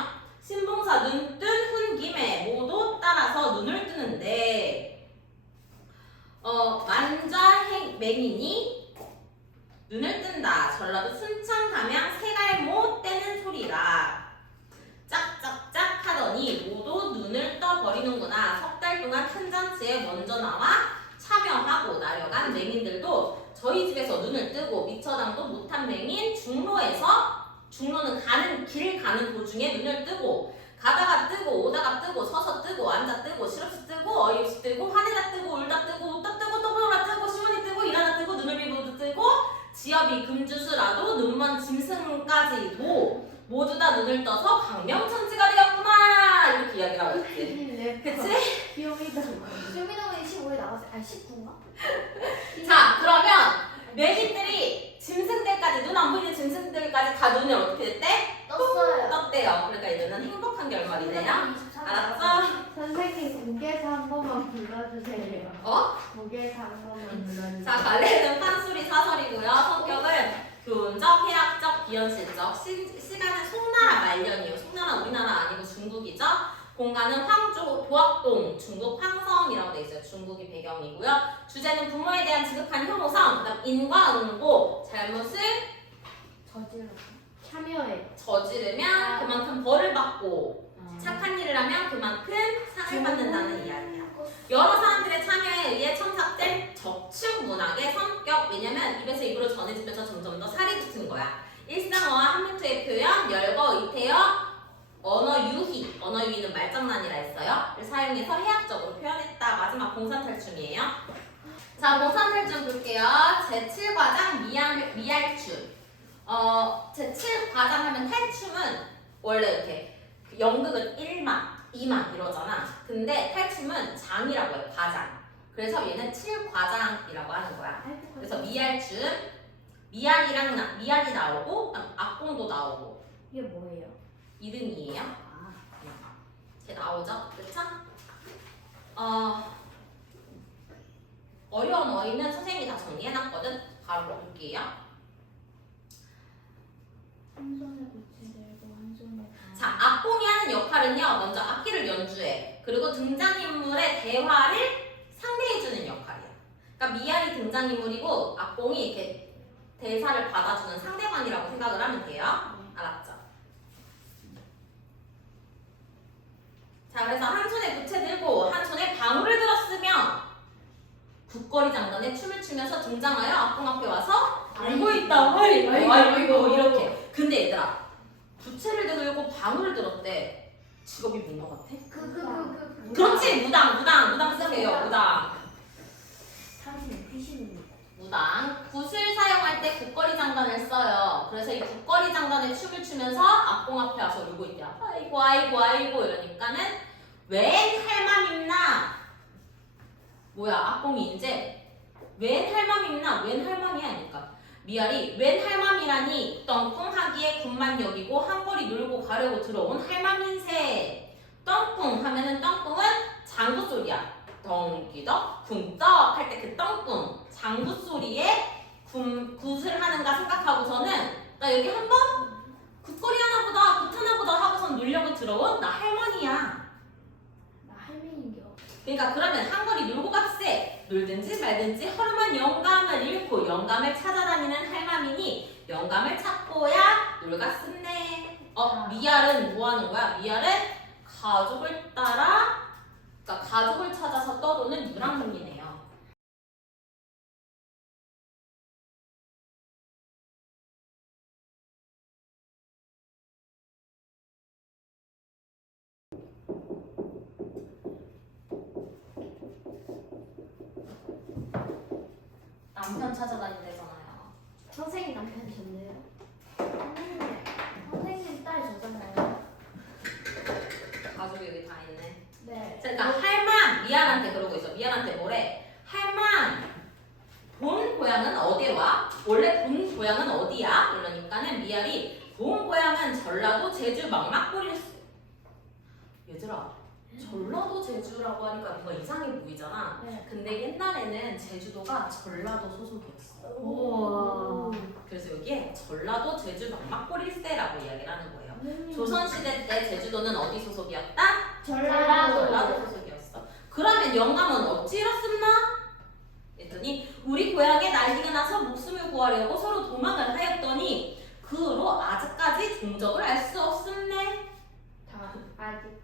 신봉사 눈 뜬 훈김에 모두 따라서 눈을 뜨는데 만자맹이니 눈을 뜬다. 전라도 순창 담양 세갈못 떼는 소리라. 짝짝짝 하더니 모두 눈을 떠버리는구나. 석 달 동안 큰 잔치에 먼저 나와 참여하고 나려간 맹인들도 저희 집에서 눈을 뜨고 미처당도 못한 맹인 중로는 길 가는 도중에 눈을 뜨고 가다가 뜨고 오다가 뜨고 서서 뜨고 앉아 뜨고 실없이 뜨고 어이없이 뜨고 화내다 뜨고 울다 뜨고 웃다 뜨고 떠보라 뜨고 시원히 뜨고 일하다 뜨고 눈을 비고도 뜨고 지엽이 금주수라도 눈먼 짐승까지도 모두 다 눈을 떠서 강명천지가 되었구나. 이렇게 이야기를 하고 있지. 그치? 귀여이다. 쇼미더머니 15에 나왔어요. 아니 19인가? 자, 그러면 맹인들이 짐승들까지 눈 안 보이는 짐승들까지 다 눈을 어떻게 됐대? 떴어요. 떴대요. 그러니까 이제는 행복한 결말이네요. 알았어? 선생님 고개에서 한 번만 불러주세요. 어? 고개에서 한 번만 불러주세요. 자, 갈래는 판소리 사설이고요. 성격은 교훈적, 해학적, 비현실적. 시간은 송나라 말년이에요. 송나라 우리나라 아니고 중국이죠. 공간은 황조, 도학동, 중국 황성이라고 돼 있어요. 중국이 배경이고요. 주제는 부모에 대한 지극한 혐오성, 그다음 인과 응고, 잘못을 참여해. 저지르면 그만큼 벌을 받고 착한 일을 하면 그만큼 상을 받는다는 이야기야. 여러 사람들의 참여에 의해 청삭된 적축 문학의 성격. 왜냐면 입에서 입으로 전해지면서 점점 더 살이 붙은 거야. 일상어와 한문투의 표현, 열거, 의태어, 언어 유희, 언어 유희는 말장난이라 했어요. 를 사용해서 해학적으로 표현했다. 마지막 공산탈춤이에요. 자, 공산탈춤 볼게요. 제7과장 미알춤. 제7과장 하면 탈춤은 원래 이렇게 연극은 1막, 2막 이러잖아. 근데 탈춤은 장이라고 해요. 과장. 그래서 얘는 7과장이라고 하는 거야. 그래서 미알춤, 미알이 나오고 악공도 나오고. 이게 뭐예요? 이름이에요. 이렇게 나오죠? 그쵸? 어려운 어휘는 선생님이 다 정리해놨거든. 바로 볼게요. 한 손에 고치 들고 한 손에 자, 악공이 하는 역할은요. 먼저 악기를 연주해. 그리고 등장인물의 대화를 상대해주는 역할이야. 그러니까 미알이 등장인물이고 악공이 이렇게 대사를 받아주는 상대방이라고 생각을 하면 돼요. 알았죠? 자, 그래서 한 손에 부채 들고 한 손에 방울을 들었으며 국거리 장단에 춤을 추면서 등장하여 악공 앞에 와서 알고 있다. 아이고 이렇게. 근데 얘들아, 부채를 들고 방울을 들었대. 직업이 뭔 것 같아? 그렇지, 무당 쓰세요. 무당. 사진 피시는 무당. 굿을 사용할 때 국거리 장단을 써요. 그래서 이 국거리 장단에 춤을 추면서 악공 앞에 와서 울고 있대요. 아이고 이러니까는 웬 할맘입나. 뭐야, 악공이 이제 웬 할맘입나. 웬 할맘이야 하니까 미알이 웬 할맘이라니 떵꿍 하기에 군만 여기고 한거리 놀고 가려고 들어온 할맘인세. 떵꿍 하면은 떵꿍은 장구 소리야. 덩기덕 쿵떡 할 때 그 떵꿍 장구 소리에 굿을 하는가 생각하고서는 나 여기 한번 굿거리 하나보다 굿 하나보다 하고선 놀려고 들어온 나 할머니야. 나 할머니인겨. 그러니까 그러면 한거리 놀고 갑세. 놀든지 말든지 허름한 영감을 잃고 영감을 찾아다니는 할맘이니 영감을 찾고야 놀갔었네. 미알은 뭐 하는 거야? 미알은 가족을 따라, 그러니까 가족을 찾아서 떠도는 유랑문이네요. 남편 찾아다닌대잖아요. 선생님 남편 좋네요. 선생님 딸 저잖아요. 가족이 여기 다 있네. 네. 그러니까 할망 미안한테 그러고 있어. 미안한테 뭐래? 할망 본 고향은 어디 와? 원래 본 고향은 어디야? 그러니까는 미알이 본 고향은 전라도 제주 망막골이랬어. 얘들아, 전라도 제주라고 하니까 뭔가 이상해 보이잖아. 네. 근데 옛날에는 제주도가 전라도 소속이었어. 우와. 그래서 여기에 전라도 제주 망막골일세라고 이야기를 하는 거예요. 조선시대 때 제주도는 어디 소속이었다? 전라도 소속이었어. 그러면 영감은 어찌 이렇습나? 했더니 우리 고향에 난리가 나서 목숨을 구하려고 서로 도망을 하였더니 그로 아직까지 종적을 알 수 없음네. 다 알겠다.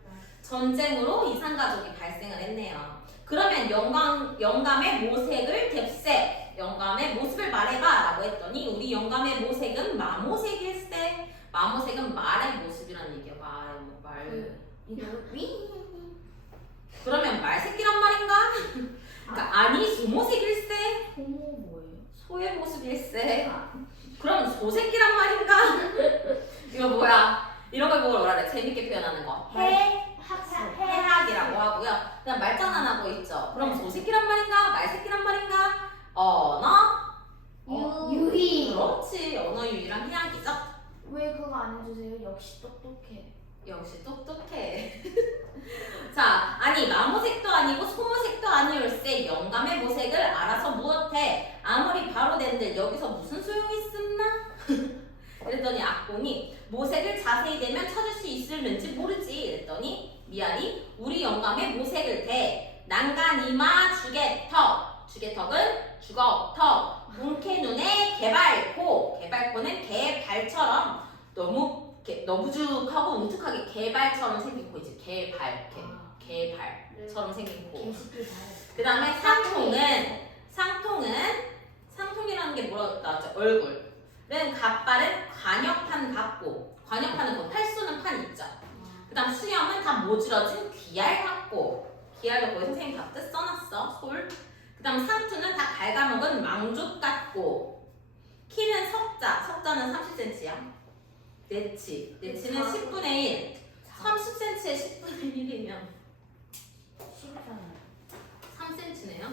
전쟁으로 이산가족이 발생을 했네요. 그러면 영감의 모색을 뎁세. 영감의 모습을 말해봐 라고 했더니 우리 영감의 모색은 마모색일세. 마모색은 말의 모습이란 얘기야. 말. 이거 위. 그러면 말새끼란 말인가? 그러니까 아니 소모색일세. 호모 뭐예요? 소의 모습일세. 그럼 소새끼란 말인가? 이거 뭐야? 이런 걸 보고 뭐라 그래? 재밌게 표현하는 거. 해학이라고 하고요. 그냥 말장난하고 있죠. 그럼 소새끼란 말인가? 말새끼란 말인가? 언어? 유희. 그렇지. 언어 유희랑 해학이죠. 왜 그거 안 해주세요? 역시 똑똑해. 역시 똑똑해. 자, 아니 마모색도 아니고 소모색도 아니올세. 영감의 모색을 알아서 무엇해? 아무리 바로 된들 여기서 무슨 소용이 있습나? 그랬더니 악공이 모색을 자세히 대면 찾을 수 있을는지 모르지. 그랬더니 미알이 우리 영감의 모색을 대. 난간이마 주개턱. 주개턱은 주걱턱. 뭉케 눈에 개발코. 개발코는 개발처럼 너무 너부죽하고 뭉툭하게 개발처럼 생긴 코 있지. 개발처럼 생긴 코. 개새끼 잘. 그 다음에 상통이라는 게 뭐라고 나왔죠? 얼굴은 갓발은 관역판 같고, 관역판은 그 팔 쏘는 판 있죠. 그 다음 수염은 다 모질어진 귀알 같고, 귀알도 거기 선생님 다 뜻 써놨어. 솔. 그 다음 상투는 다 갉아먹은 망족 같고, 키는 석자는 30cm야. 네치는 10분의 1. 30cm에 10분의 1이면 3cm네요.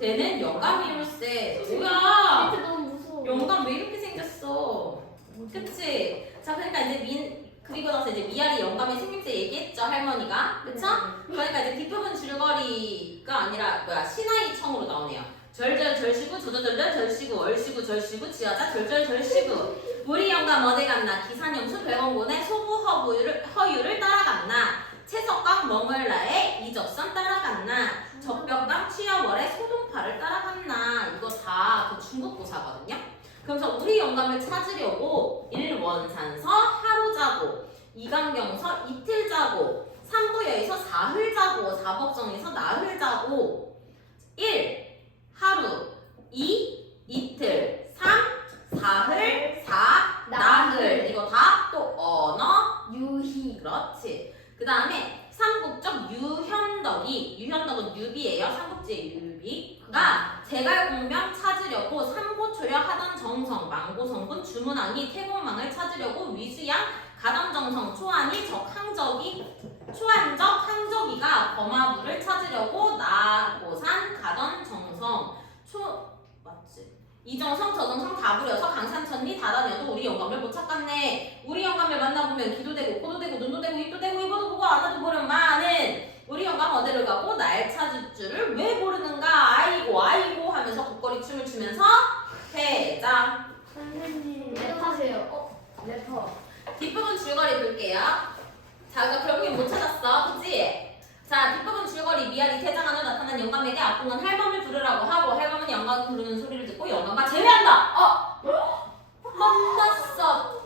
대는 영감이올세. 뭐야? 너무 무서워. 영감 왜 이렇게 생겼어? 그치? 자, 그러니까 이제 그리고 나서 이제 미알이 영감의 생김새 얘기했죠, 할머니가. 그쵸? 그러니까 이제 뒷부분 줄거리가 아니라 신하이청으로 나오네요. 절절 절시구 저저절절 절시구 얼시구 절시구 지하자 절절 절시구. 우리 영감 어디 갔나? 기산영수 별건곤의 소부 허유를 따라갔나? 채석강 멍을라의 이적선 따라갔나? 적벽강 취여월의 소동파를 따라갔나? 이거 다 그 중국고사거든요. 그래서 우리 영감을 찾으려고 1원산서 하루 자고, 2강경서 이틀 자고, 3부여에서 사흘 자고, 4법정에서 나흘 자고, 1. 하루, 2. 이틀, 3. 사흘, 4. 나흘. 이거 다 또 언어 유희. 그렇지. 그 다음에 삼국적 유현덕은 유비예요. 삼국지의 유비가 제갈공명 찾으려고 삼고초려 하던 정성 망고성군 주문왕이 태공망을 찾으려고 위수양 가던정성 초안이 초안적 항적이가 범하부를 찾으려고 나고산 가던정성 맞지? 이정성 저정성 다 부려서 강산천리 다 다녀도 우리 영감을 못 찾겠네. 우리 영감을 만나보면 귀도 대고 코도 대고 눈도 대고 입도 대고 입어도 보고 안아도 보련만은 우리 영감 어디를 가고 날 찾을 줄을 왜 모르는가. 아이고 하면서 국거리 춤을 추면서 퇴장. 선생님 랩하세요. 래퍼. 뒷부분 줄거리 볼게요. 자, 그러니까 결국엔 못 찾았어. 그치? 자, 뒷부분 줄거리 미알이 퇴장하며 나타난 영감에게 악공은 할멈을 부르라고 하고 할멈은 영감 부르는 소리를 듣고 영감과 재회한다. 만났어.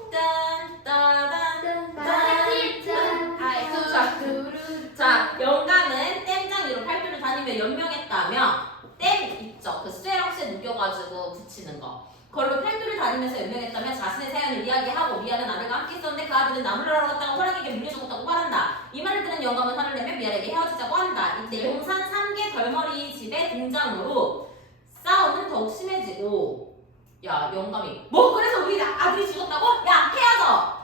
자, 영감은 땜장 위로 팔도를 다니며 연명했다며. 땜 있죠? 그 쇠랑 쇠 녹여가지고 붙이는 거. 그걸로 팔도를 다니면서 연명했다며 자신의 사연을 이야기하고 미알은 아들과 함께 있었는데 그 아들은 나무를 하러 갔다가 호랑이에게 물려죽었다고 말한다. 이 말을 들은 영감은 화를 내며 미알에게 헤어지자고 한다. 이때 용산 3개 덜머리 집의 등장으로 싸움은 더욱 심해지고 야 영감이 뭐 그래서 우리 아들이 죽었다고? 야 헤어져!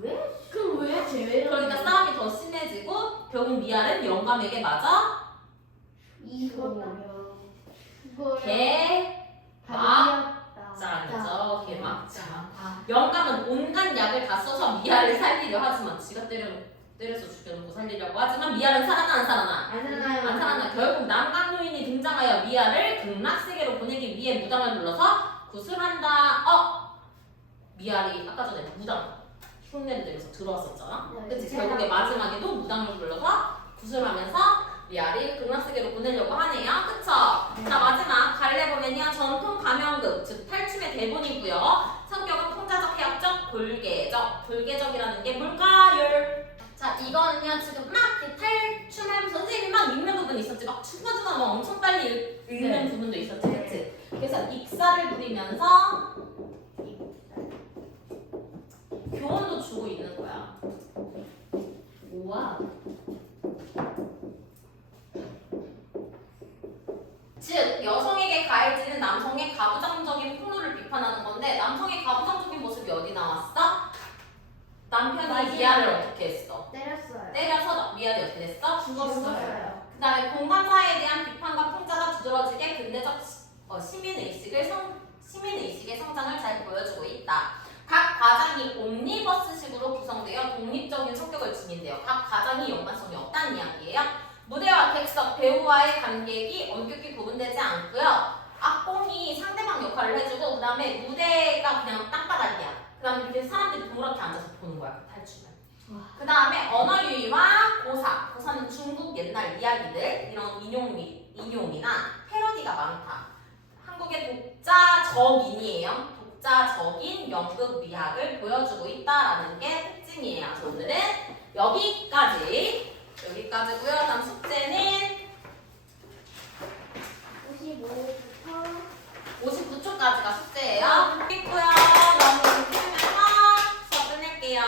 왜? 그럼 왜 제외를? 그러니까 싸움이 더 심해지고 결국 미아는 영감에게 맞아 이거요. 개막장이죠. 개막장. 영감은 온갖 약을 다 써서 미아를 살리려 하지만 지가 때려서 죽여놓고 살리려고 하지만 미아는 살아나 안 살아나? 안 살아나. 결국 남강노인이 등장하여 미아를 극락세계로 보내기 위해 무당을 불러서 구술한다. 미아리 아까 전에 무당 흉내를 내면서 들어왔었잖아. 그치? 결국에 마지막에도 무당을 불러서 구술하면서 미아리 극락세계로 보내려고 하네요. 그쵸? 자 마지막 갈래 보면요. 전통 가명극 즉 탈춤의 대본이고요. 성격은 풍자적, 해학적, 돌계적. 돌계적이라는 게 뭘까요? 자 이거는요 지금 막 이렇게 탈춤하면서 선생님이 막 읽는 부분이 있었지. 막 중간중간 막 엄청 빨리 읽는 부분도 있었지. 그치? 그래서 익사를 부리면서 교훈도 주고 있는 거야. 우와. 즉 여성에게 가해지는 남성의 가부장적인 폭로를 비판하는 건데 남성의 가부장적인 모습이 어디 나왔어? 남편이 미아를 어떻게 했어? 때렸어요. 때려서 미아를 어떻게 했어? 죽었어요. 그 다음에 공간사에 대한 비판과 풍자가 두드러지게 근대적 시민의식의 성장을 잘 보여주고 있다. 각 가장이 옴니버스식으로 구성되어 독립적인 성격을 지닌대요. 각 가장이 연관성이 없다는 이야기예요. 무대와 객석, 배우와의 관객이 엄격히 구분되지 않고요. 악공이 상대방 역할을 해주고 그 다음에 무대가 그냥 땅바닥이야. 그 다음에 이렇게 사람들이 동그랗게 앉아서 보는 거야. 그 탈춤을. 그 다음에 언어 유희와 고사. 고사는 중국 옛날 이야기들 이런 인용이나 패러디가 많다. 한국의 독자적인이에요. 독자적인 연극 미학을 보여주고 있다라는 게 특징이에요. 그래서 오늘은 여기까지고요. 다음 숙제는 55부터 59초까지가 숙제예요. 있고요. 너무 재밌으면서 수업 끝낼게요.